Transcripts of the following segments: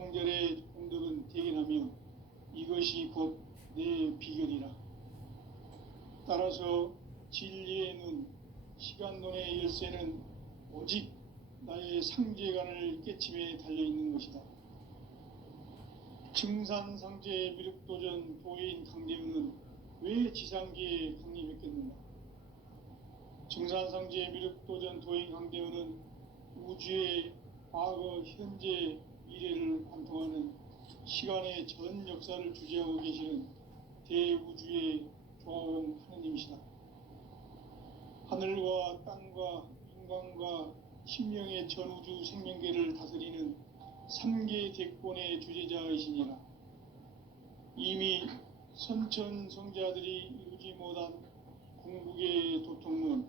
정광절의 공덕은 대견하며 이것이 곧 내 비결이라. 따라서 진리의 눈, 시간론의 열쇠는 오직 나의 상제관을 깨침에 달려있는 것이다. 증산상제 미륵도전 도인 강대우는 왜 지상계에 강림했겠는가? 증산상제 미륵도전 도인 강대우는 우주의 과거, 현재, 미래를 관통하는 시간의 전 역사를 주재하고 계시는 대우주의 조화원 하느님이시다. 하늘과 땅과 인간과 신명의 전우주 생명계를 다스리는 3계 대권의 주재자이시니라. 이미 선천성자들이 이루지 못한 궁극의 도통문,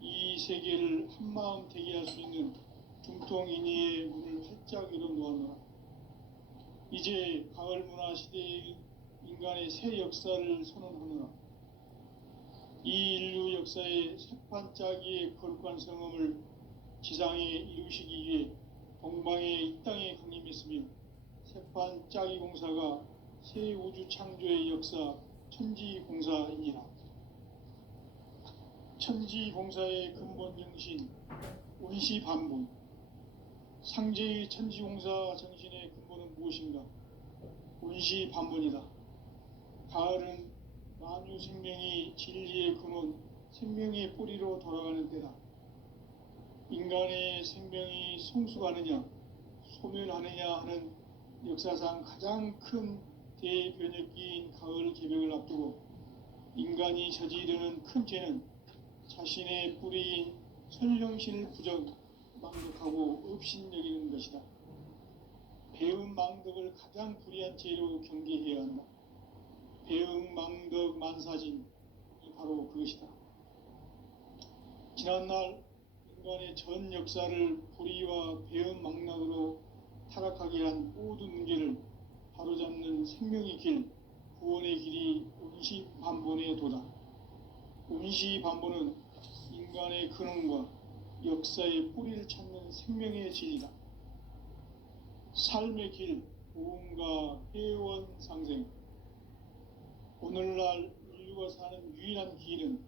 이 세계를 한마음 되게 할 수 있는 중통인의의 문을 활짝 열어놓았노라. 이제 가을문화 시대의 인간의 새 역사를 선언하노라. 이 인류 역사의 새판짜기의 거룩한 성음을 지상에 이루시기 위해 동방의 이 땅에 강림했으며 새판짜기 공사가 새 우주 창조의 역사 천지공사이니라. 천지공사의 근본 정신 운시반본, 상제의 천지공사 정신의 근본은 무엇인가? 운시반본이다. 가을은 만유 생명이 진리의 근원, 생명의 뿌리로 돌아가는 때다. 인간의 생명이 성숙하느냐, 소멸하느냐 하는 역사상 가장 큰 대변혁기인 가을 개벽을 앞두고 인간이 저지르는 큰 죄는 자신의 뿌리인 설령신을 망덕하고 업신여기는 것이다. 배음 망덕을 가장 불의한 죄로 경계해야 한다. 배음 망덕 만사진이 바로 그것이다. 지난날 인간의 전 역사를 불의와 배음 망락으로 타락하게 한 모든 문제를 바로잡는 생명의 길, 구원의 길이 운시반본의 도다. 운시반본은 인간의 근원과 역사의 뿌리를 찾는 생명의 진리다. 삶의 길, 고음과 회원 상생. 오늘날 인류가 사는 유일한 길은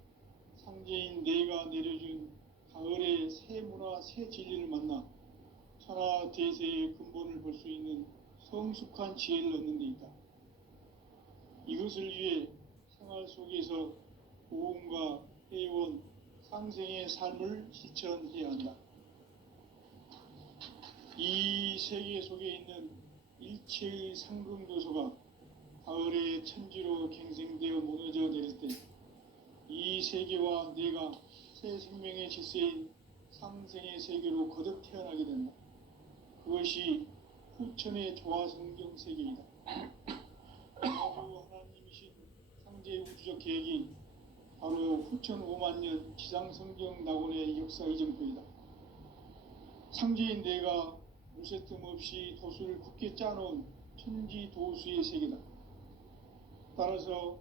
상제인 내가 내려준 가을의 새 문화, 새 진리를 만나 천하 대세의 근본을 볼 수 있는 성숙한 지혜를 얻는 데 있다. 이것을 위해 생활 속에서 고음과 회원, 상생의 삶을 실천해야 한다. 이 세계 속에 있는 일체의 상금도소가 가을의 천지로 갱생되어 무너져 내릴 때 이 세계와 내가 새 생명의 질서인 상생의 세계로 거듭 태어나게 된다. 그것이 후천의 조화성경 세계이다. 바로 하나님이신 상제의 우주적 계획이 바로 후천 5만년 지상성경 낙원의 역사 이전표이다. 상제인 내가 무쇠뜸 없이 도수를 굳게 짜놓은 천지도수의 세계다. 따라서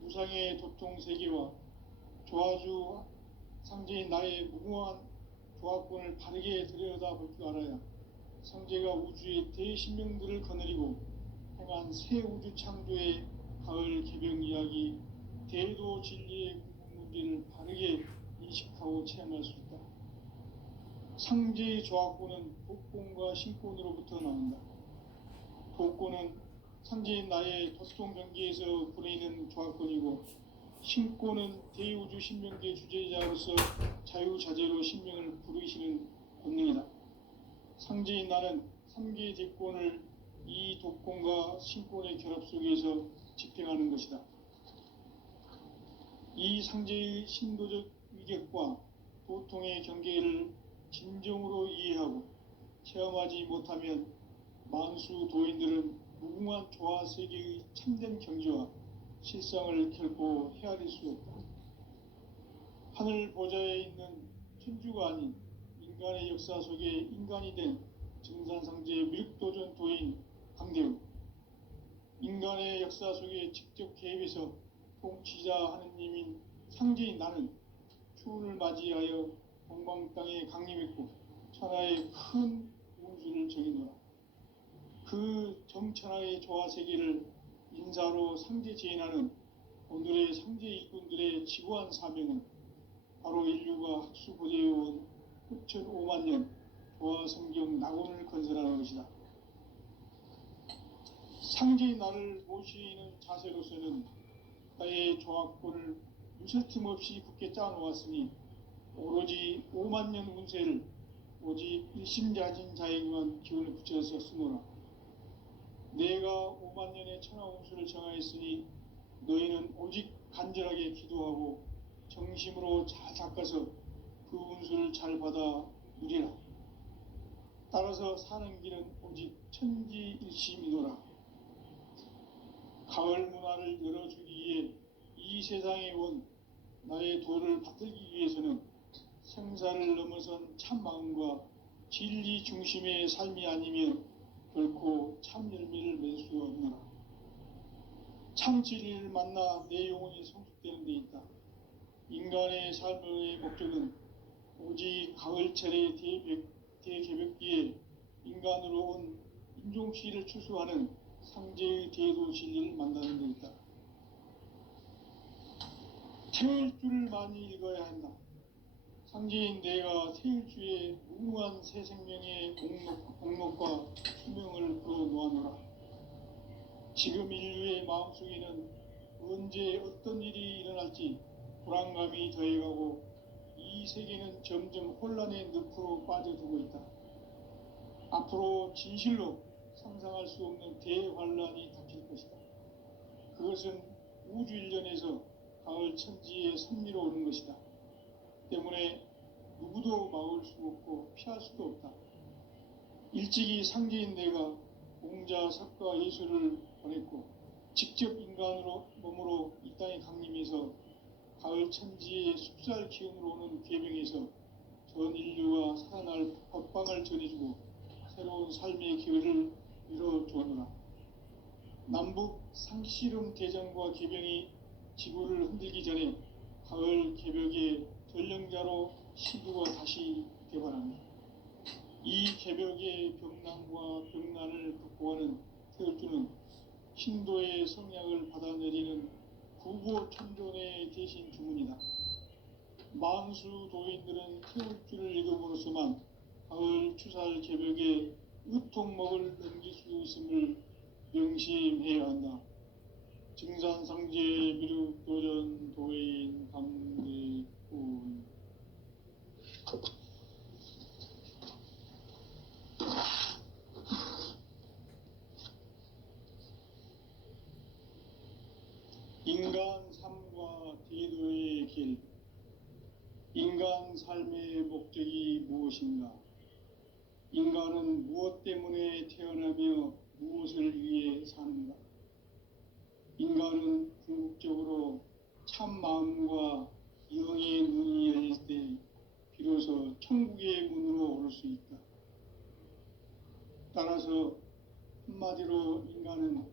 무상의 도통세계와 조화주 상제인 나의 무궁한 조화권을 바르게 들여다볼 줄 알아야 상제가 우주의 대신명들을 거느리고 행한 새 우주 창조의 가을 개벽 이야기, 대도 진리의 궁극 문제를 바르게 인식하고 체험할 수 있다. 상제의 조화권은 독권과 신권으로부터 나온다. 독권은 상제인 나의 도통 경계에서 부리는 조화권이고, 신권은 대우주 신명계 주제자로서 자유자재로 신명을 부르시는 본능이다. 상제인 나는 3계 대권을 이 독권과 신권의 결합 속에서 집행하는 것이다. 이 상제의 신도적 위격과 도통의 경계를 진정으로 이해하고 체험하지 못하면 만수 도인들은 무궁한 조화 세계의 참된 경지와 실상을 결코 헤아릴 수 없다. 하늘 보좌에 있는 천주가 아닌 인간의 역사 속에 인간이 된 증산상제 미륵도전 도인 강대우, 인간의 역사 속에 직접 개입해서 통치자 하느님인 상제인 나는 추운을 맞이하여 동방 땅에 강림했고 천하의 큰 운수를 정해놓아. 그 성천하의 조화세계를 인사로 상제 제인하는 오늘의 상제 일꾼들의 지구한 사명은 바로 인류가 학수 고대해온 흡천 5만 년 조화성경 낙원을 건설하는 것이다. 상제의 나를 모시는 자세로서는 나의 조합권을 무쇠 틈 없이 굳게 짜놓았으니 오로지 5만 년 운세를 오직 일심자진 자에게만 기운을 붙여서 쓰노라. 내가 5만 년의 천하 운수를 정하였으니 너희는 오직 간절하게 기도하고 정심으로 잘 닦아서 그 운수를 잘 받아 누리라. 따라서 사는 길은 오직 천지일심이노라. 가을 문화를 열어주기 위해 이 세상에 온 나의 도를 받들기 위해서는 생사를 넘어선 참 마음과 진리 중심의 삶이 아니면 결코 참 열매를 맺을 수 없노라. 참 진리를 만나 내 영혼이 성숙되는 데 있다. 인간의 삶의 목적은 오직 가을철의 대개벽기에 인간으로 온 인종시를 추수하는 상제의 대도 진리를 만나는 데 있다. 태울 줄을 많이 읽어야 한다. 상제인 내가 태일주의 무궁한 새 생명의 공목과 수명을 풀어놓아노라. 지금 인류의 마음속에는 언제 어떤 일이 일어날지 불안감이 더해가고 이 세계는 점점 혼란의 늪으로 빠져들고 있다. 앞으로 진실로 상상할 수 없는 대환란이 닥칠 것이다. 그것은 우주 일련에서 가을 천지의 섭리로 오는 것이다. 때문에 누구도 막을 수 없고 피할 수도 없다. 일찍이 상제인 내가 공자, 석가, 예수를 보냈고 직접 인간으로 몸으로 이 땅에 강림해서 가을 천지의 숲살 기운으로 오는 계명에서 전 인류가 살아날 법방을 전해주고 새로운 삶의 기회를 이뤄주었노라. 남북 상씨름 대전과 개병이 지구를 흔들기 전에 가을 개벽의 전령자로 시두가 다시 개발합니다. 이 개벽의 병난과 병난을 극복하는 태울주는 신도의 성약을 받아내리는 구보천존의 대신 주문이다. 만수 도인들은 태울주를 읽음으로써만 가을 추살 개벽의 으통목을 넘길 수 있음을 명심해야 한다. 증산상제 미륵도전 도인 감대군. 인간 삶과 대도의 길. 인간 삶의 목적이 무엇인가? 인간은 무엇 때문에 태어나며 무엇을 위해 사는가? 인간은 궁극적으로 참 마음과 영의 눈이 열릴 때 비로소 천국의 문으로 오를 수 있다. 따라서 한마디로 인간은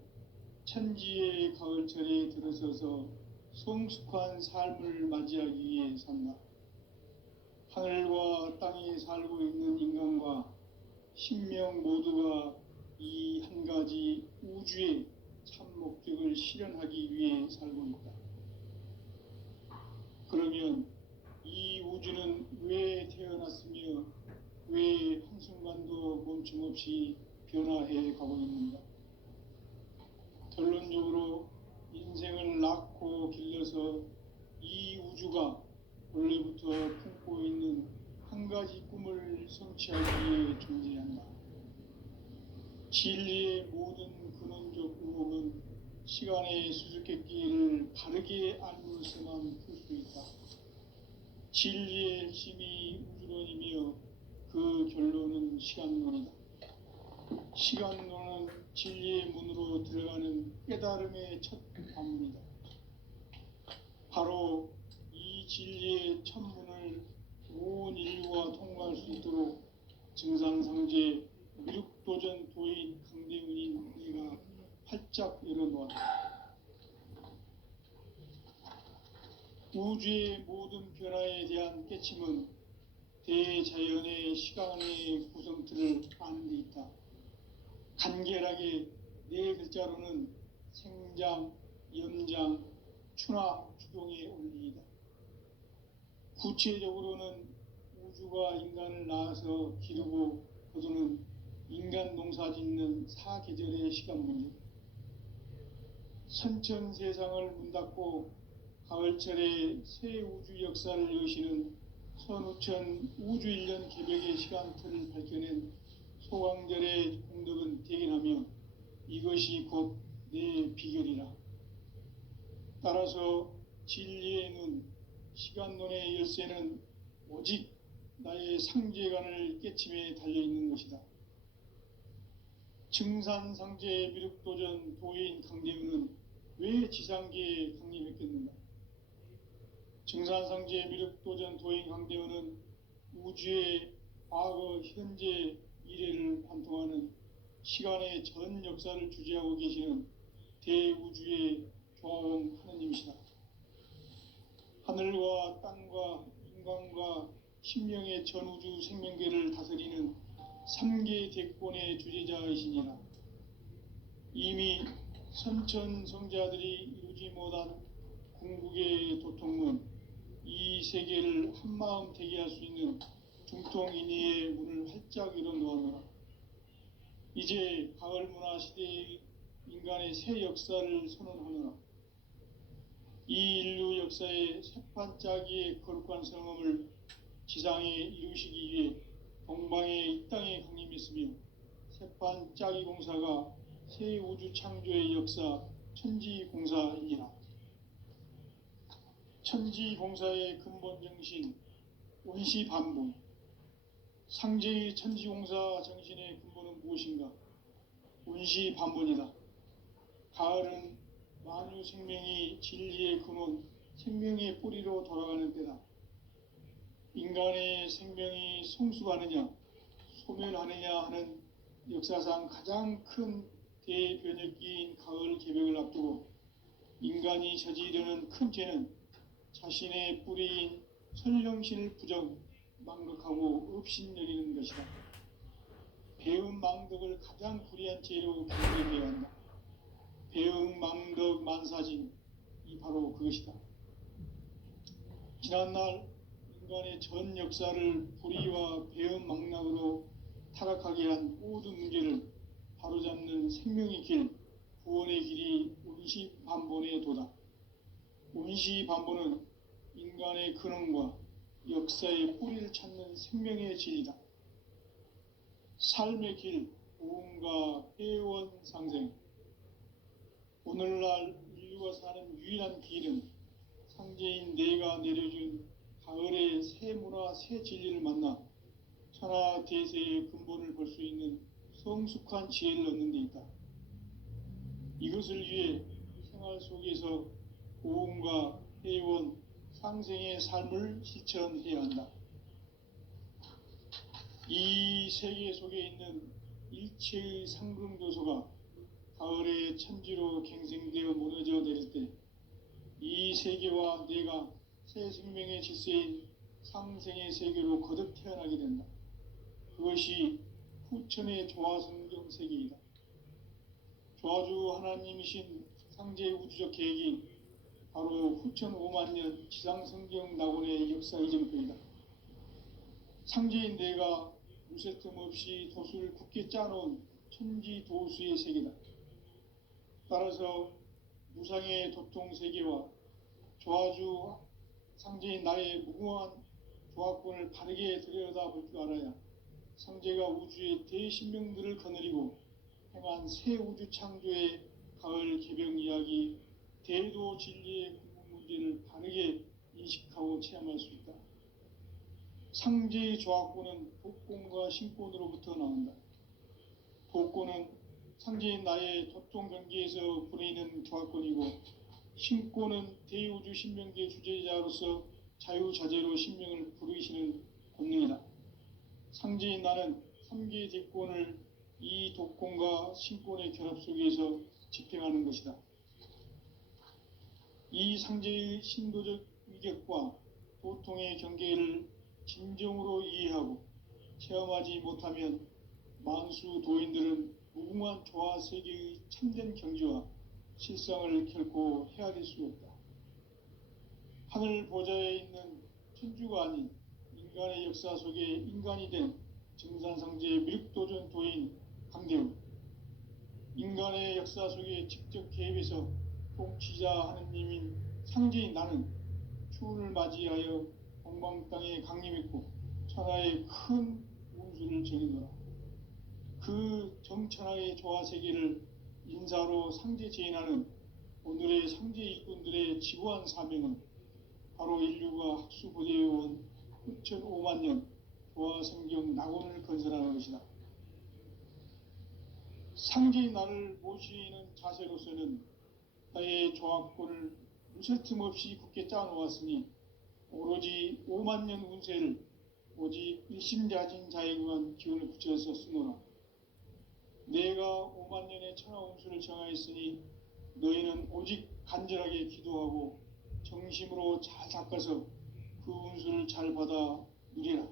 천지의 가을철에 들어서서 성숙한 삶을 맞이하기 위해 산다. 하늘과 땅에 살고 있는 인간과 신명 모두가 이 한 가지 우주의 참 목적을 실현하기 위해 살고 있다. 그러면 이 우주는 왜 태어났으며 왜 한순간도 멈춤없이 변화해 가고 있는가? 결론적으로 인생을 낳고 길러서 이 우주가 원래부터 품고 있는 한 가지 꿈을 성취하기 위해 존재한다. 진리의 모든 근원적 의혹은 시간의 수수께끼를 바르게 알므로서만 풀 수 있다. 진리의 핵심이 우주론이며 그 결론은 시간론이다. 시간론은 진리의 문으로 들어가는 깨달음의 첫 관문이다. 바로 이 진리의 첫 문을 온 인류가 통과할 수 있도록 증상상제 미륵도전 도인 강대훈인 내가 활짝 열어놓았다. 우주의 모든 변화에 대한 깨침은 대자연의 시간의 구성틀을 아는 데 있다. 간결하게 네 글자로는 생장, 염장, 추나 추동의 원리이다. 구체적으로는 우주가 인간을 낳아서 기르고 거두는 인간 농사 짓는 사계절의 시간 문제, 선천 세상을 문 닫고 가을철에 새 우주 역사를 여시는 선우천 우주 1년 개벽의 시간틀을 밝혀낸 소강절의 공덕은 대견하며 이것이 곧 내 비결이라. 따라서 진리의 눈, 시간론의 열쇠는 오직 나의 상제관을 깨침에 달려있는 것이다. 증산상제 미륵도전 도인 강대우는 왜 지상계에 강림했겠는가? 증산상제 미륵도전 도인 강대우는 우주의 과거, 현재, 미래를 관통하는 시간의 전 역사를 주재하고 계시는 대우주의 조화원 하느님이시다. 하늘과 땅과 인간과 신명의 전우주 생명계를 다스리는 3계 대권의 주재자이시니라. 이미 선천성자들이 이루지 못한 궁극의 도통문, 이 세계를 한마음 되게 할 수 있는 중통인의의 문을 활짝 열어놓아노라. 이제 가을 문화 시대의 인간의 새 역사를 선언하노라. 이 인류 역사의 새판짜기의 거룩한 성험을 지상에 이루시기 위해 동방에 이 땅에 강림했으며 새판짜기 공사가 새 우주 창조의 역사 천지공사이니라. 천지공사의 근본 정신 온시반본, 상제의 천지공사 정신의 근본은 무엇인가? 온시반본이다. 가을은 만유 생명이 진리의 근원, 생명의 뿌리로 돌아가는 때다. 인간의 생명이 성숙하느냐, 소멸하느냐 하는 역사상 가장 큰 대변혁기인 가을 개벽을 앞두고 인간이 저지르는 큰 죄는 자신의 뿌리인 설령신을 부정, 망극하고 업신여기는 것이다. 배음 망덕을 가장 불의한 죄로 경계해야 한다. 배음 망덕 만사진, 이 바로 그것이다. 지난날 인간의 전 역사를 불의와 배음 망락으로 타락하게 한 모든 문제를 바로잡는 생명의 길, 구원의 길이 온시반본의 도다. 온시반본은 인간의 근원과 역사의 뿌리를 찾는 생명의 진리다. 삶의 길, 고음과 회원 상생. 오늘날 인류가 사는 유일한 길은 상제인 내가 내려준 가을의 새 문화, 새 진리를 만나 천하 대세의 근본을 볼 수 있는 성숙한 지혜를 얻는 데 있다. 이것을 위해 생활 속에서 고음과 회원, 상생의 삶을 실천해야 한다. 이 세계 속에 있는 일체의 상금교소가 가을의 천지로 갱생되어 무너져 내릴 때 이 세계와 내가 새 생명의 질서인 상생의 세계로 거듭 태어나게 된다. 그것이 후천의 조화성경 세계이다. 조화주 하나님이신 상제의 우주적 계획이 바로 후천 5만 년 지상성경 낙원의 역사 이정표이다. 상제인 내가 무쇠틈 없이 도수를 굳게 짜놓은 천지도수의 세계다. 따라서 무상의 도통 세계와 조화주 상제인 나의 무궁한 조화권을 바르게 들여다볼 줄 알아야 상제가 우주의 대신명들을 거느리고 행한 새 우주 창조의 가을 개벽 이야기, 대도 진리의 궁극 문제를 바르게 인식하고 체험할 수 있다. 상제의 조화권은 독권과 신권으로부터 나온다. 독권은 상제인 나의 도통 경계에서 부리는 조화권이고, 신권은 대우주 신명계 주제자로서 자유자재로 신명을 부르시는 권능이다. 상제인 나는 3계 대권을 이 독권과 신권의 결합 속에서 집행하는 것이다. 이 상제의 신도적 위격과 도통의 경계를 진정으로 이해하고 체험하지 못하면 만수 도인들은 무궁한 진정한 조화 세계의 참된 경지와 실상을 결코 헤아릴 수 없다. 하늘 보좌에 있는 천주가 아닌 인간의 역사 속에 인간이 된 증산상제의 미륵도전 도인 강대우, 인간의 역사 속에 직접 개입해서 통치자 하느님인 상제인 나는 추운을 맞이하여 동방 땅에 강림했고 천하의 큰 운수를 전이노라. 그 정천하의 조화 세계를 인사로 상제 제인하는 오늘의 상제 일꾼들의 지구한 사명은 바로 인류가 학수고대해온 6,5만 년 조화 성경 낙원을 건설하는 것이다. 상제인 나를 모시는 자세로서는 나의 조합권을 무쇠 틈 없이 굳게 짜놓았으니 오로지 5만 년 운세를 오직 일심자진 자에게만 기운을 붙여서 쓰노라. 내가 5만 년의 천하 운수를 정하였으니 너희는 오직 간절하게 기도하고 정심으로 잘 닦아서 그 운수를 잘 받아 누리라.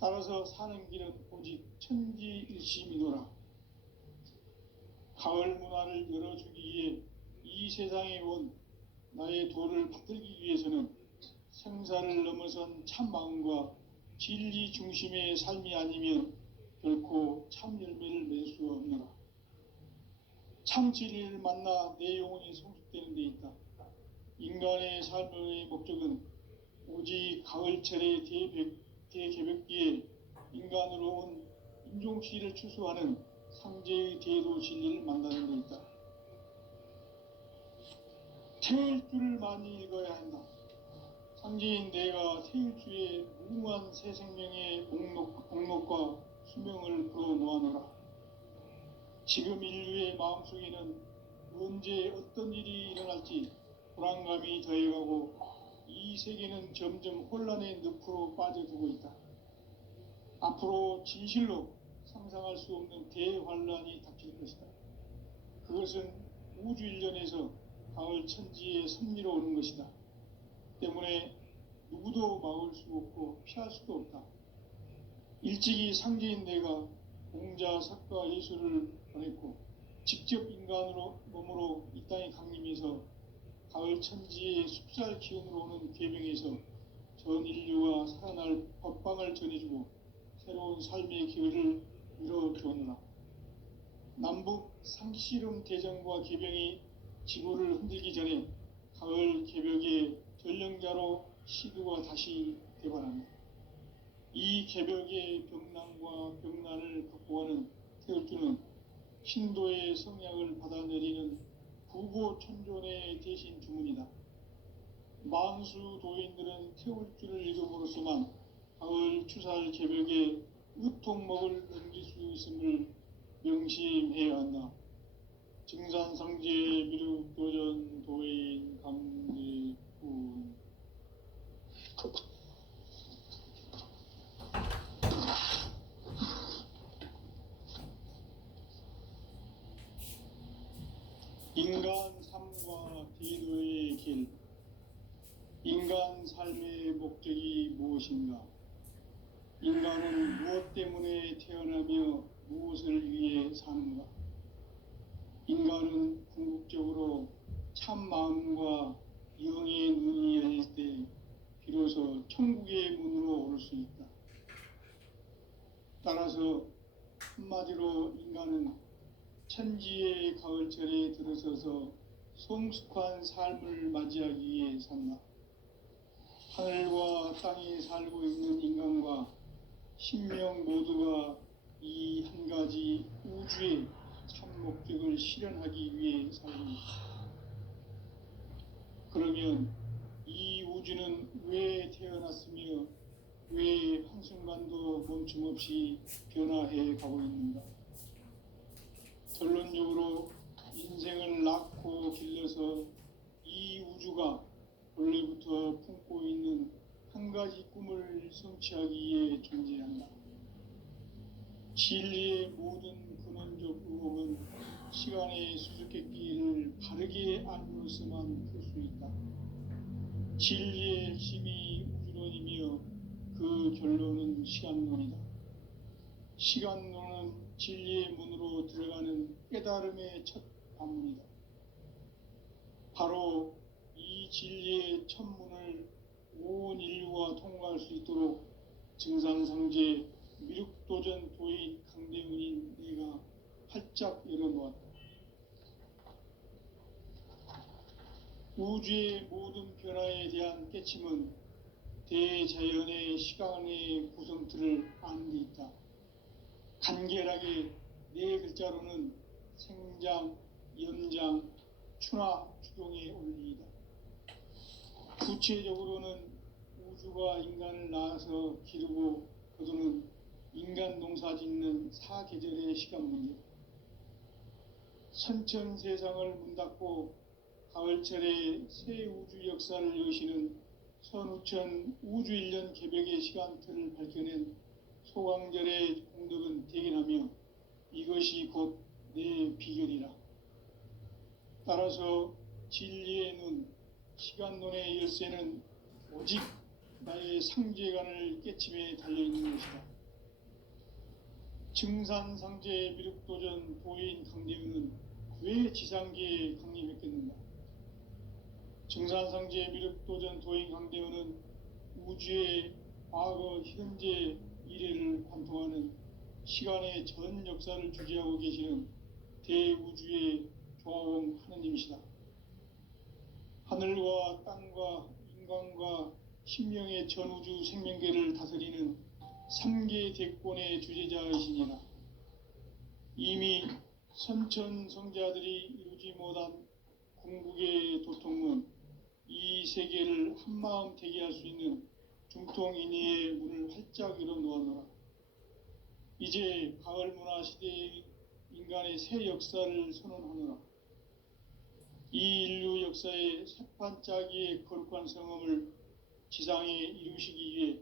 따라서 사는 길은 오직 천지일심이노라. 가을 문화를 열어주기 위해 이 세상에 온 나의 도를 받들기 위해서는 생사를 넘어선 참 마음과 진리 중심의 삶이 아니면 결코 참 열매를 맺을 수 없노라. 참 진리를 만나 내 영혼이 성숙되는 데 있다. 인간의 삶의 목적은 오직 가을철의 대개벽기에 인간으로 온 인종씨를 추수하는 상제의 대도 진리를 만나는 데 있다. 태일주를 많이 읽어야 한다. 상제인 내가 태일주의 무궁한 새 생명의 목록과 수명을 풀어놓아노라. 지금 인류의 마음속에는 언제 어떤 일이 일어날지 불안감이 더해가고 이 세계는 점점 혼란의 늪으로 빠져들고 있다. 앞으로 진실로 상상할 수 없는 대환란이 닥칠 것이다. 그것은 우주 일련에서 가을 천지의 섭리로 오는 것이다. 때문에 누구도 막을 수 없고 피할 수도 없다. 일찍이 상제인 내가 공자, 석가, 예수를 보냈고 직접 인간으로 몸으로 이 땅에 강림해서 가을 천지의 숲살 기운으로 오는 계명에서 전 인류가 살아날 법방을 전해주고 새로운 삶의 기회를 이뤄주었노라. 남북 상씨름 대전과 계병이 지구를 흔들기 전에 가을 개벽의 전령자로 시두가 다시 되관한다. 이 개벽의 병난과 병난을 극복하는 태울주는 신도의 성약을 받아내리는 부고천존의 대신 주문이다. 만수 도인들은 태울주를 읽음으로써만 가을 추살 개벽의 우통목을 넘길 수 있음을 명심해야 한다. 증산상제 미륵도전 도인 강대훈. 인간 삶과 대도의 길. 인간 삶의 목적이 무엇인가? 인간은 무엇 때문에 태어나며 무엇을 위해 사는가? 인간은 궁극적으로 참 마음과 영의 눈이 열릴 때 비로소 천국의 문으로 올 수 있다. 따라서 한마디로 인간은 천지의 가을철에 들어서서 성숙한 삶을 맞이하기 위해 산다. 하늘과 땅에 살고 있는 인간과 신명 모두가 이 한 가지 우주의 참 목적을 실현하기 위해 살고 있다. 그러면 이 우주는 왜 태어났으며 왜 한순간도 멈춤없이 변화해 가고 있는가? 결론적으로 인생을 낳고 길러서 이 우주가 원래부터 품고 있는 한 가지 꿈을 성취하기 위해 존재한다. 진리의 모든 근원적 의혹은 시간의 수수께끼를 바르게 알므로서만 풀 수 있다. 진리의 핵심이 우주론이며 그 결론은 시간론이다. 시간론은 진리의 문으로 들어가는 깨달음의 첫 관문이다. 바로 이 진리의 첫 문을 온 인류가 통과할 수 있도록 증산상제 미륵도전 도인 강대훈인 내가 활짝 열어놓았다. 우주의 모든 변화에 대한 깨침은 대자연의 시간의 구성틀을 아는 데 있다. 간결하게 네 글자로는 생장, 연장, 추나 추동의 원리이다. 구체적으로는 우주가 인간을 낳아서 기르고 거두는 인간 농사 짓는 사계절의 시간 문제. 선천 세상을 문 닫고 가을철에 새 우주 역사를 여시는 선우천 우주 1년 개벽의 시간틀을 밝혀낸 소강절의 공덕은 대견하며 이것이 곧 내 비결이라. 따라서 진리의 눈, 시간론의 열쇠는 오직 나의 상제관을 깨침에 달려있는 것이다. 증산상제 미륵도전 도인 강대훈은 왜 지상계에 강림했겠는가? 증산상제 미륵도전 도인 강대훈은 우주의 과거, 현재, 미래를 관통하는 시간의 전 역사를 주재하고 계시는 대우주의 조화원 하느님이시다. 하늘과 땅과 인간과 신명의 전우주 생명계를 다스리는 3계 대권의 주재자이시니라. 이미 선천성자들이 이루지 못한 궁극의 도통은 이 세계를 한마음 되게 할 수 있는 중통인의의 문을 활짝 열어놓았노라. 이제 가을 문화 시대의 인간의 새 역사를 선언하노라. 이 인류 역사의 새판짜기의 거룩한 성험을 지상에 이루시기 위해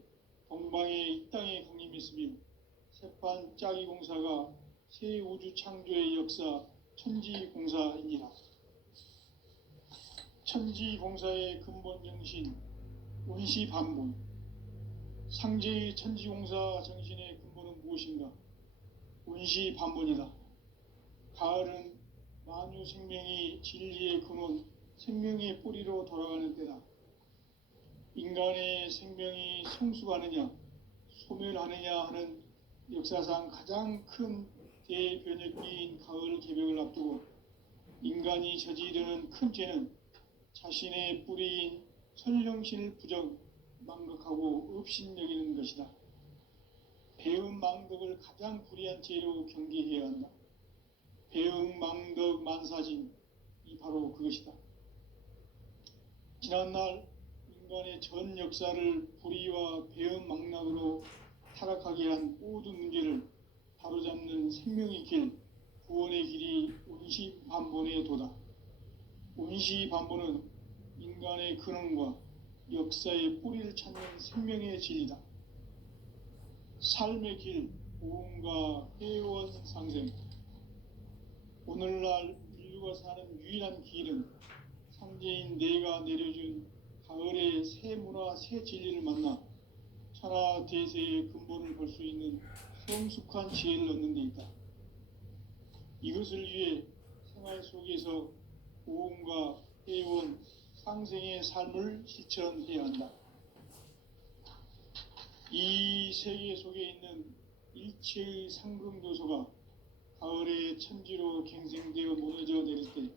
동방의 이 땅에 강림했으며 새판짜기 공사가 새 우주 창조의 역사 천지공사이니라. 천지공사의 근본 정신 원시반본. 상제의 천지공사 정신의 근본은 무엇인가? 원시반본이다. 가을은 만유 생명이 진리의 근원, 생명의 뿌리로 돌아가는 때다. 인간의 생명이 성숙하느냐, 소멸하느냐 하는 역사상 가장 큰 대변혁기인 가을 개벽을 앞두고 인간이 저지르는 큰 죄는 자신의 뿌리인 설령신을 부정, 망덕하고 업신여기는 것이다. 배음 망덕을 가장 불의한 죄로 경계해야 한다. 배음 망덕 만사진, 이 바로 그것이다. 지난날 인간의 전 역사를 불의와 배음 망락으로 타락하게 한 모든 문제를 바로잡는 생명의 길, 구원의 길이 원시반본의 도다. 원시반본은 인간의 근원과 역사의 뿌리를 찾는 생명의 진리다. 삶의 길, 보험과 회원 상생. 오늘날 인류가 사는 유일한 길은 상제인 내가 내려준 가을의 새 문화, 새 진리를 만나 천하 대세의 근본을 볼 수 있는 성숙한 지혜를 얻는 데 있다. 이것을 위해 생활 속에서 보험과 회원, 상생의 삶을 실천해야 한다. 이 세계 속에 있는 일체의 상금도소가 가을의 천지로 갱생되어 무너져 내릴 때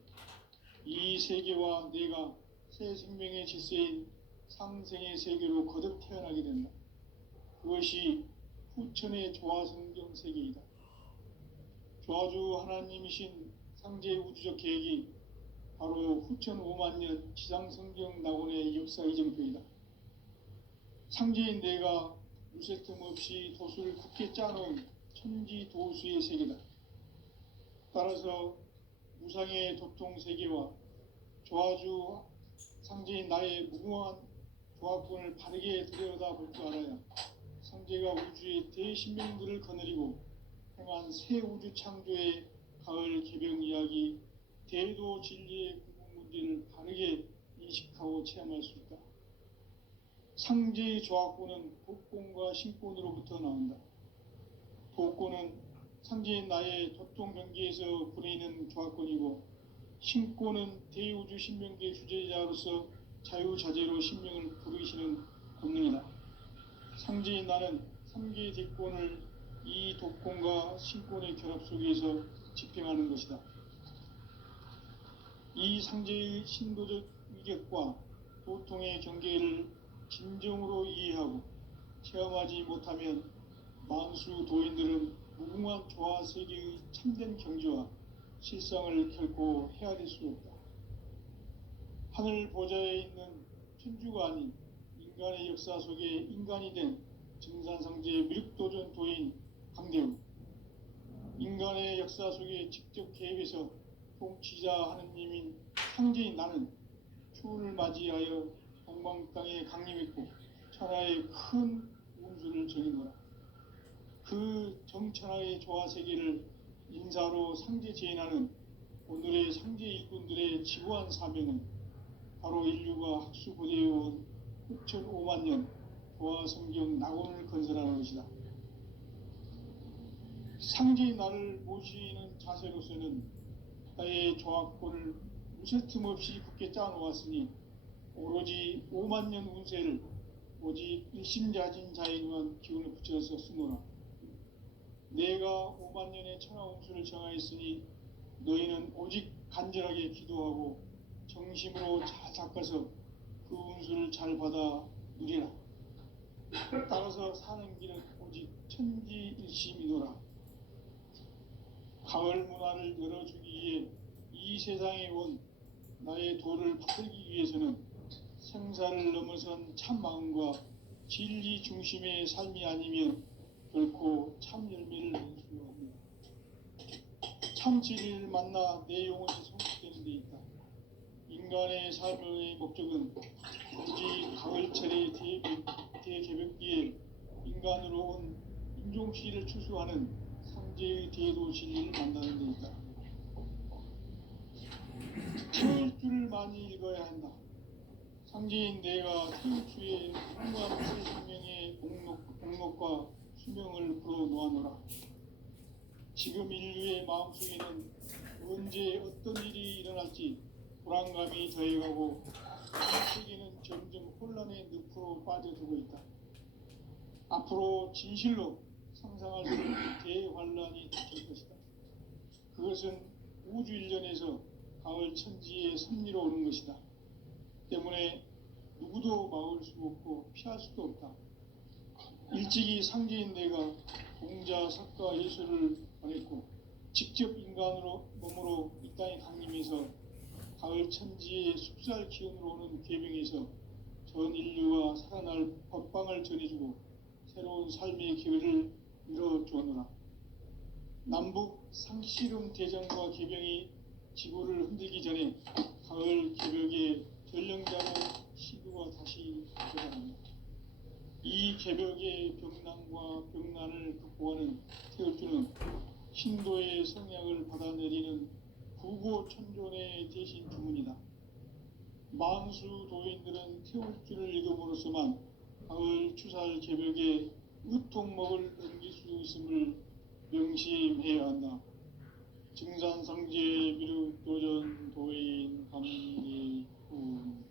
이 세계와 내가 새 생명의 질서인 상생의 세계로 거듭 태어나게 된다. 그것이 후천의 조화성경 세계이다. 조화주 하나님이신 상제 우주적 계획이 바로 후천 5만년 지상성경 낙원의 역사 이정표이다. 상제인 내가 무쇠 틈 없이 도수를 굳게 짜놓은 천지 도수의 세계다. 따라서 무상의 도통 세계와 조화주 상제인 나의 무궁한 조합권을 바르게 들여다볼 줄 알아야 상제가 우주의 대신명들을 거느리고 행한 새 우주 창조의 가을 개벽 이야기, 대도 진리의 궁극 문제를 바르게 인식하고 체험할 수 있다. 상제의 조합권은 복권과 신권으로부터 나온다. 복권은 상제인 나의 도통 경기에서 부리는 조합권이고, 신권은 대우주 신명계 주제자로서 자유자재로 신명을 부르시는 권능이다. 상제인 나는 3개의 대권을 이 독권과 신권의 결합 속에서 집행하는 것이다. 이 상제의 신도적 위격과 도통의 경계를 진정으로 이해하고 체험하지 못하면 만수 도인들은 무궁한 조화 세계의 참된 경지와 실상을 결코 헤아릴 수 없다. 하늘 보좌에 있는 천주가 아닌 인간의 역사 속에 인간이 된 증산상제의 미륵도전 도인 강대우, 인간의 역사 속에 직접 개입해서 통치자 하느님인 상제인 나는 추운을 맞이하여 동방 땅에 강림했고 천하의 큰 운수를 정해노라. 그 정천하의 조화 세계를 인사로 상제 제인하는 오늘의 상제 일꾼들의 지구한 사명은 바로 인류가 학수고대해온 6,500만 년 조화 성경 낙원을 건설하는 것이다. 상제의 나를 모시는 자세로서는 나의 조합권을 무쇠틈 없이 굳게 짜놓았으니 오로지 5만 년 운세를 오직 일심자진 자에게만 기운을 붙여서 쓰노라. 내가 5만 년의 천하 운수를 정하였으니 너희는 오직 간절하게 기도하고 정심으로 잘 닦아서 그 운수를 잘 받아 누리라. 따라서 사는 길은 오직 천지일심이노라. 가을 문화를 열어주기 위해 이 세상에 온 나의 도를 받들기 위해서는 생사를 넘어선 참 마음과 진리 중심의 삶이 아니면 결코 참 열매를 낼 수 없다. 참 진리를 만나 내 영혼이 성숙되는 데 있다. 인간의 삶의 목적은 오직 가을철의 대개벽기에 인간으로 온 인종시를 추수하는 상제의 대도 진리를 만나는 데 있다. 태울 줄을 많이 읽어야 한다. 상제인 내가 태울주의 훌륭한 새 생명의 공록과 수명을 불어놓아노라. 지금 인류의 마음속에는 언제 어떤 일이 일어날지 불안감이 더해가고 이 세계는 점점 혼란의 늪으로 빠져들고 있다. 앞으로 진실로 상상할 수 없는 대환란이 닥칠 것이다. 그것은 우주 일련에서 가을 천지의 섭리로 오는 것이다. 때문에 누구도 막을 수 없고 피할 수도 없다. 일찍이 상제인 내가 공자, 석가, 예수를 보냈고 직접 인간으로 몸으로 이 땅에 강림해서 가을 천지의 숲살 기운으로 오는 계명에서 전 인류가 살아날 법방을 전해주고 새로운 삶의 기회를 열어주었노라. 남북 상씨름 대전과 개병이 지구를 흔들기 전에 가을 개벽의 전령자로 시도가 다시 들어갑니다. 이 개벽의 병난과 병난을 극복하는 태울주는 신도의 성약을 받아내리는 부고천존의 대신 주문이다. 만수 도인들은 태울주를 읽음으로써만 가을 추살 개벽에 의통목을 넘길 수 있음을 명심해야 한다. 증산상제 미륵도전 도인 감리군.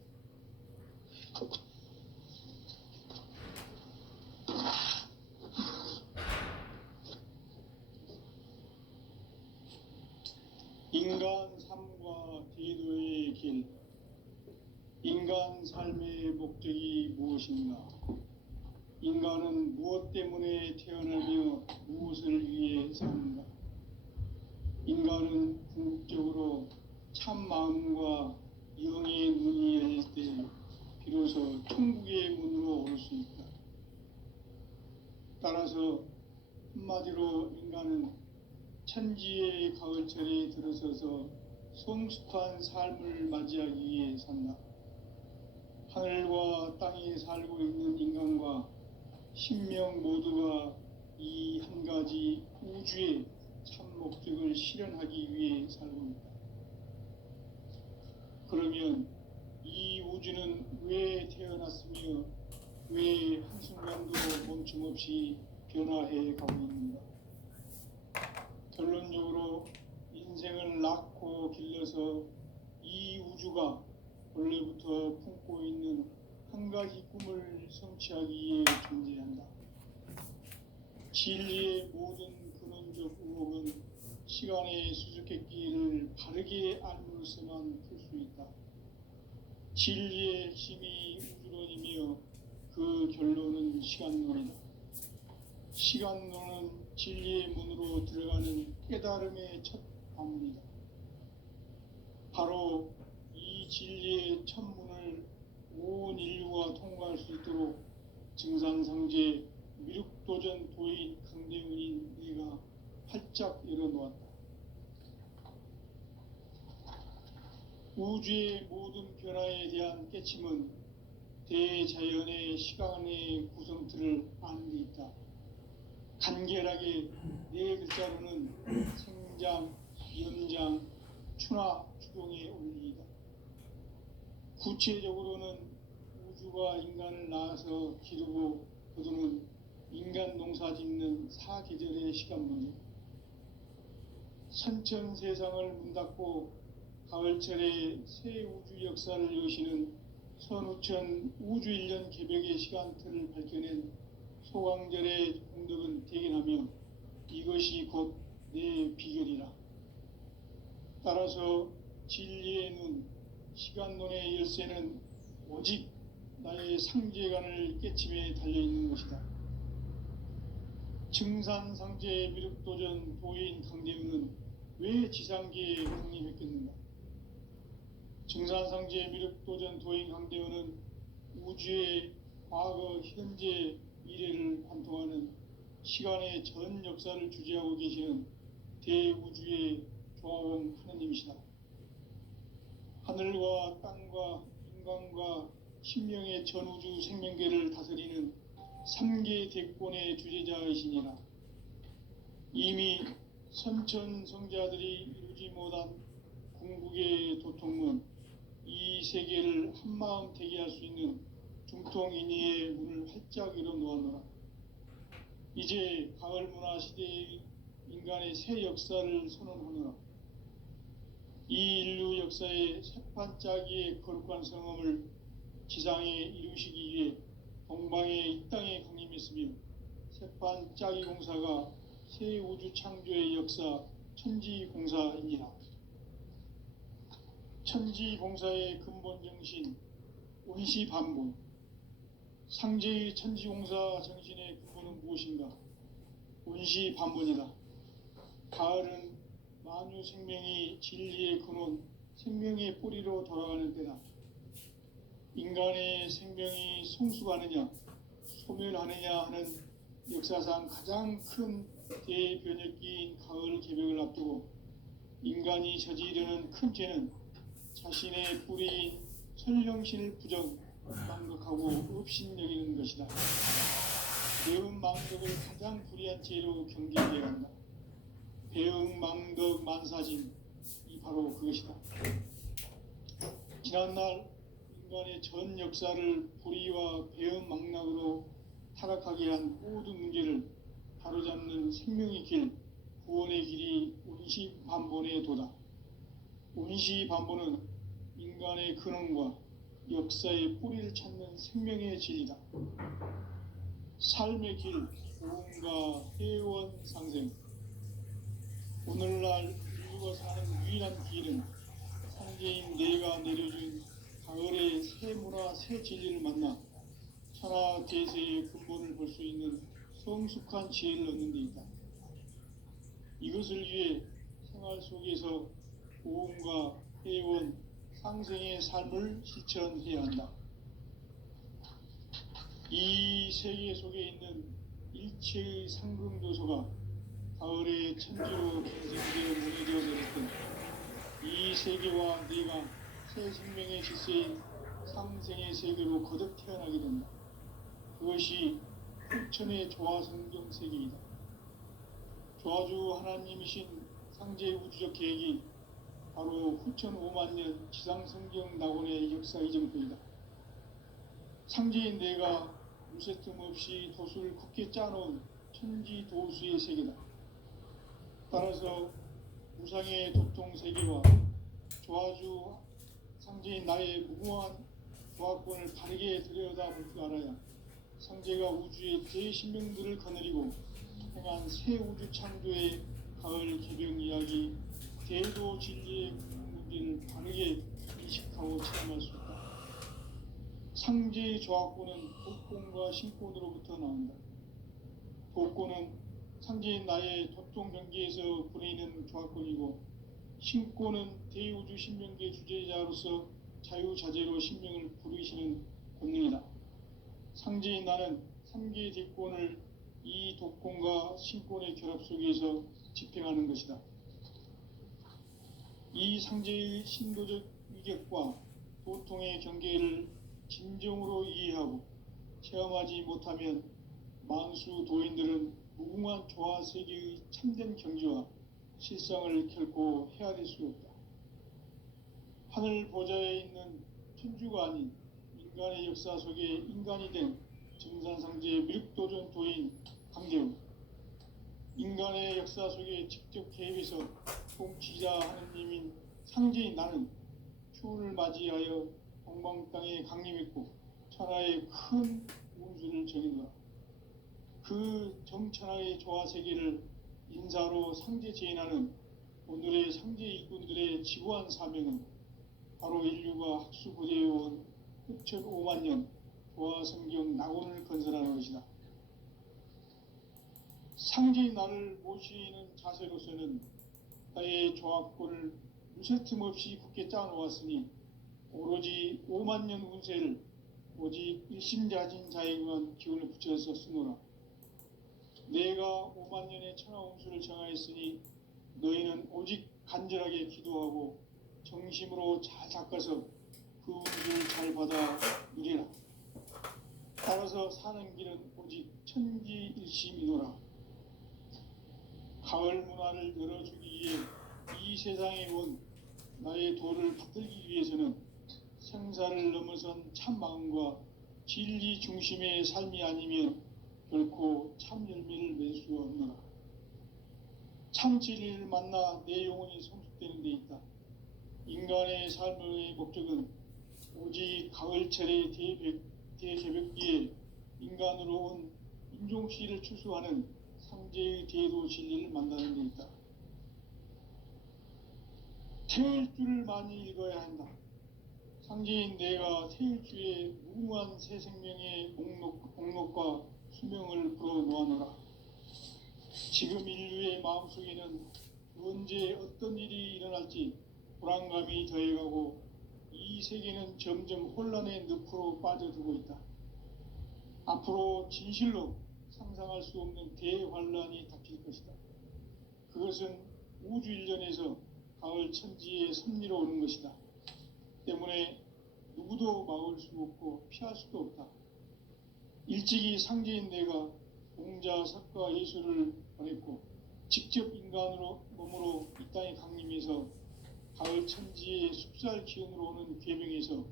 인간 삶과 대도의 길. 인간 삶의 목적이 무엇인가? 인간은 무엇 때문에 태어나며 무엇을 위해 사는가? 인간은 궁극적으로 참 마음과 영의 눈이 열릴 때 비로소 천국의 문으로 올 수 있다. 따라서 한마디로 인간은 천지의 가을철에 들어서서 성숙한 삶을 맞이하기 위해 산다. 하늘과 땅에 살고 있는 인간과 신명 모두가 이 한 가지 우주의 참 목적을 실현하기 위해 살고 있다. 그러면 이 우주는 왜 태어났으며 왜 한순간도 멈춤없이 변화해 가고 있는가? 결론적으로 인생을 낳고 길러서 이 우주가 원래부터 품고 있는 한 가지 꿈을 성취하기 위해 존재한다. 진리의 모든 근원적 의혹은 시간의 수수께끼를 바르게 알므로서만 풀 수 있다. 진리의 핵심이 우주론이며 그 결론은 시간론이다. 시간론은 진리의 문으로 들어가는 깨달음의 첫 방문이다. 바로 이 진리의 첫 문을 온 인류가 통과할 수 있도록 증산상제 미륵도전 도인 강대훈인 내가 활짝 열어놓았다. 우주의 모든 변화에 대한 깨침은 대자연의 시간의 구성틀을 아는 데 있다. 간결하게 네 글자로는 생장, 연장, 추나 추동의 원리이다. 구체적으로는 우주가 인간을 낳아서 기르고 거두는 인간 농사 짓는 사계절의 시간문이다. 선천 세상을 문 닫고 가을철에 새 우주 역사를 여시는 선우천 우주 1년 개벽의 시간틀을 밝혀낸 소강절의 공덕은 대견하며 이것이 곧 내 비결이라. 따라서 진리의 눈, 시간론의 열쇠는 오직 나의 상제관을 깨침에 달려있는 것이다. 증산상제 미륵도전 도인 강대훈은 왜 지상계에 강림했겠는가? 증산상제 미륵도전 도인 강대훈은 우주의 과거, 현재, 미래를 관통하는 시간의 전 역사를 주재하고 계시는 대우주의 조화원 하느님이시다. 하늘과 땅과 인간과 신명의 전우주 생명계를 다스리는 3계 대권의 주재자이시니라. 이미 선천성자들이 이루지 못한 궁극의 도통문, 이 세계를 한마음 되게 할 수 있는 중통인의의 문을 활짝 열어놓았노라. 이제 가을 문화 시대의 인간의 새 역사를 선언하노라. 이 인류 역사의 새판짜기의 거룩한 성험을 지상에 이루시기 위해 동방의 이 땅에 강림했으며 새판짜기 공사가 새 우주 창조의 역사 천지공사이니라. 천지공사의 근본 정신 온시반본. 상제의 천지공사 정신의 근본은 무엇인가? 온시반본이다. 가을은 만유 생명이 진리의 근원, 생명의 뿌리로 돌아가는 때다. 인간의 생명이 성숙하느냐, 소멸하느냐 하는 역사상 가장 큰 대변혁기인 가을 개벽을 앞두고 인간이 저지르는 큰 죄는 자신의 뿌리인 설령신을 부정, 망극하고 업신여기는 것이다. 배음 망덕을 가장 불의한 죄로 경계해야 한다. 배음 망덕 만사진, 이 바로 그것이다. 지난날 인간의 전 역사를 불의와 배음 망락으로 타락하게 한 모든 문제를 바로잡는 생명의 길, 구원의 길이 온시반본의 도다. 온시반본은 인간의 근원과 역사의 뿌리를 찾는 생명의 진리다. 삶의 길, 고음과 회원 상생. 오늘날 인류가 사는 유일한 길은 상제인 내가 내려준 가을의 새 문화, 새 진리를 만나 천하 대세의 근본을 볼 수 있는 성숙한 지혜를 얻는 데 있다. 이것을 위해 생활 속에서 고음과 회원, 상생의 삶을 실천해야 한다. 이 세계 속에 있는 일체의 상금도서가 가을의 천지로 경생되어 무너져 내렸던 이 세계와 내가 새 생명의 질서인 상생의 세계로 거듭 태어나게 된다. 그것이 후천의 조화성경 세계이다. 조화주 하나님이신 상제의 우주적 계획이 바로 후천 5만년 지상성경 낙원의 역사 이정표이다. 상제인 내가 무쇠틈 없이 도수를 굳게 짜놓은 천지도수의 세계다. 따라서 우상의 도통 세계와 조화주 상제인 나의 무궁한 조합권을 바르게 들여다볼 줄 알아야 상제가 우주의 대신명들을 거느리고 행한 새 우주 창조의 가을 개병 이야기, 대도 진리의 문제를 바르게 인식하고 체험할 수 있다. 상제의 조합권은 독권과 신권으로부터 나온다. 독권은 상제인 나의 도통 경계에서 부리는 조합권이고, 신권은 대우주 신명계 주제자로서 자유자재로 신명을 부르시는 권능이다. 상제인 나는 3개의 대권을 이 독권과 신권의 결합 속에서 집행하는 것이다. 이 상제의 신도적 위격과 도통의 경계를 진정으로 이해하고 체험하지 못하면 만수 도인들은 무궁한 조화 세계의 참된 경지와 실상을 결코 헤아릴 수 없다. 하늘 보좌에 있는 천주가 아닌 인간의 역사 속에 인간이 된 증산상제의 미륵도전 도인 강대우, 인간의 역사 속에 직접 개입해서 통치자 하느님인 상제인 나는 추운을 맞이하여 동방 땅에 강림했고 천하의 큰 운수를 정해놓아 그 정천하의 조화 세계를 인사로 상제 제인하는 오늘의 상제 일꾼들의 지구한 사명은 바로 인류가 학수고대해온 흑천 5만 년 조화 성경 낙원을 건설하는 것이다. 상제의 나를 모시는 자세로서는 나의 조합권을 무쇠틈 없이 굳게 짜놓았으니 오로지 5만 년 운세를 오직 일심자진 자에게만 기운을 붙여서 쓰노라. 내가 5만 년의 천하 운수를 정하였으니 너희는 오직 간절하게 기도하고 정심으로 잘 닦아서 그 운수를 잘 받아 누리라. 따라서 사는 길은 오직 천지일심이노라. 가을 문화를 열어주기 위해 이 세상에 온 나의 도를 받들기 위해서는 생사를 넘어선 참 마음과 진리 중심의 삶이 아니면 결코 참 열매를 맺을 수 없노라. 참 진리를 만나 내 영혼이 성숙되는 데 있다. 인간의 삶의 목적은 오직 가을철의 대개벽기에 인간으로 온 인종시를 추수하는 상제의 대도 진리를 만나는 데 있다. 태일주를 많이 읽어야 한다. 상제인 내가 태일주의 무궁한 새 생명의 목록과 수명을 불어놓아노라. 지금 인류의 마음속에는 언제 어떤 일이 일어날지 불안감이 더해가고 이 세계는 점점 혼란의 늪으로 빠져들고 있다. 앞으로 진실로 상상할 수 없는 대환란이 닥칠 것이다. 그것은 우주 일련에서 가을 천지의 섭리로 오는 것이다. 때문에 누구도 막을 수 없고 피할 수도 없다. 일찍이 상제인 내가 공자, 석가, 예수를 보냈고 직접 인간으로 몸으로 이 땅에 강림해서 가을 천지의 숲살 기운으로 오는 괴병에서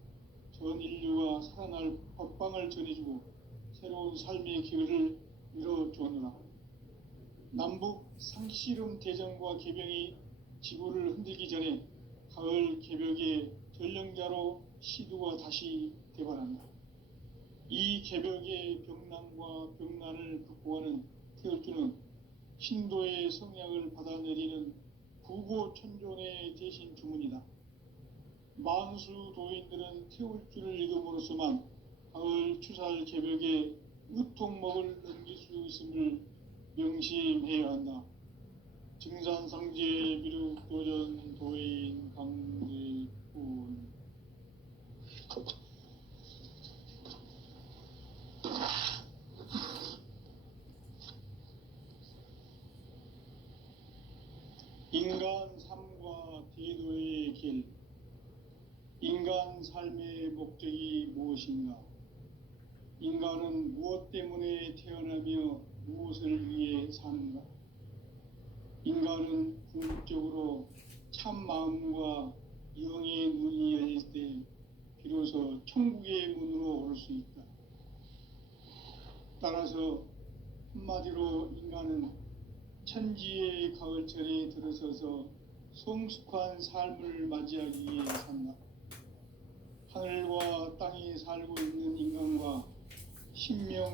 전 인류가 살아날 법방을 전해주고 새로운 삶의 기회를 열어주었노라. 남북 상씨름 대전과 개병이 지구를 흔들기 전에 가을 개벽의 전령자로 시두가 다시 대발한다. 이 개벽의 병난과 병난을 극복하는 태울주는 신도의 성약을 받아내리는 부고천존의 대신 주문이다. 만수 도인들은 태울주를 읽음으로써만 가을 추살 개벽의 의통목을 넘길 수 있음을 명심해야 한다. 증산상제 미륵도전 도인 강제군. 인간 삶과 대도의 길. 인간 삶의 목적이 무엇인가? 인간은 무엇 때문에 태어나며 무엇을 위해 사는가? 인간은 궁극적으로 참 마음과 영의 눈이 열릴 때 비로소 천국의 문으로 올 수 있다. 따라서 한마디로 인간은 천지의 가을철에 들어서서 성숙한 삶을 맞이하기 위해 산다. 하늘과 땅에 살고 있는 인간과 신명